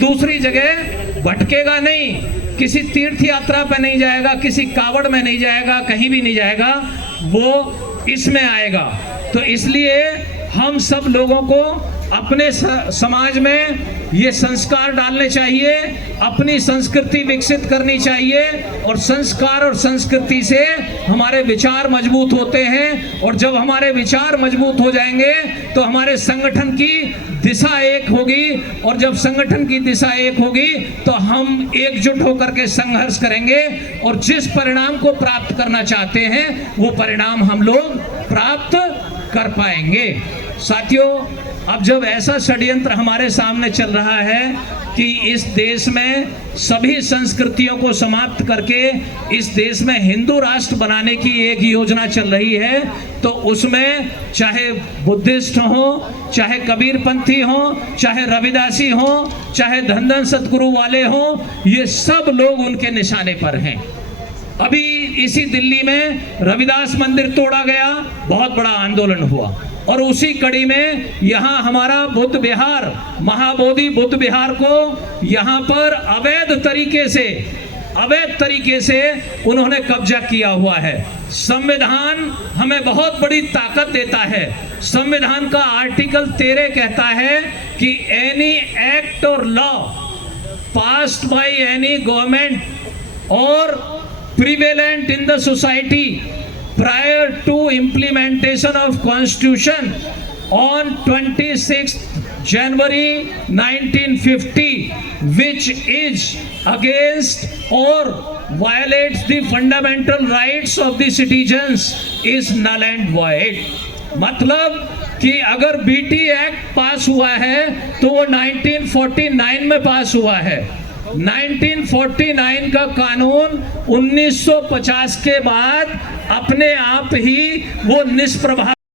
दूसरी जगह भटकेगा नहीं, किसी तीर्थ यात्रा पे नहीं जाएगा, किसी कावड़ में नहीं जाएगा, कहीं भी नहीं जाएगा, वो इसमें आएगा। तो इसलिए हम सब लोगों को अपने समाज में ये संस्कार डालने चाहिए, अपनी संस्कृति विकसित करनी चाहिए, और संस्कार और संस्कृति से हमारे विचार मजबूत होते हैं, और जब हमारे विचार मजबूत हो जाएंगे तो हमारे संगठन की दिशा एक होगी, और जब संगठन की दिशा एक होगी तो हम एकजुट होकर के संघर्ष करेंगे, और जिस परिणाम को प्राप्त करना चाहते हैं वो परिणाम हम लोग प्राप्त कर पाएंगे। साथियों, अब जब ऐसा षड्यंत्र हमारे सामने चल रहा है कि इस देश में सभी संस्कृतियों को समाप्त करके इस देश में हिंदू राष्ट्र बनाने की एक योजना चल रही है, तो उसमें चाहे बुद्धिस्ट हो, चाहे कबीरपंथी हो, चाहे रविदासी हो, चाहे धन धन सतगुरु वाले हो, ये सब लोग उनके निशाने पर हैं। अभी इसी दिल्ली में रविदास मंदिर तोड़ा गया, बहुत बड़ा आंदोलन हुआ, और उसी कड़ी में यहाँ हमारा बुद्ध विहार, महाबोधि बुद्ध विहार को यहाँ पर अवैध तरीके से उन्होंने कब्जा किया हुआ है। संविधान हमें बहुत बड़ी ताकत देता है। संविधान का आर्टिकल 13 कहता है कि एनी एक्ट और law passed by any government और prevalent in the society prior to implementation of constitution on 26th January 1950 which is against or violates the fundamental rights of the citizens is null and void। मतलब कि अगर BT act पास हुआ है तो वो 1949 में पास हुआ है। 1949 का कानून 1950 के बाद अपने आप ही वो निष्प्रभावी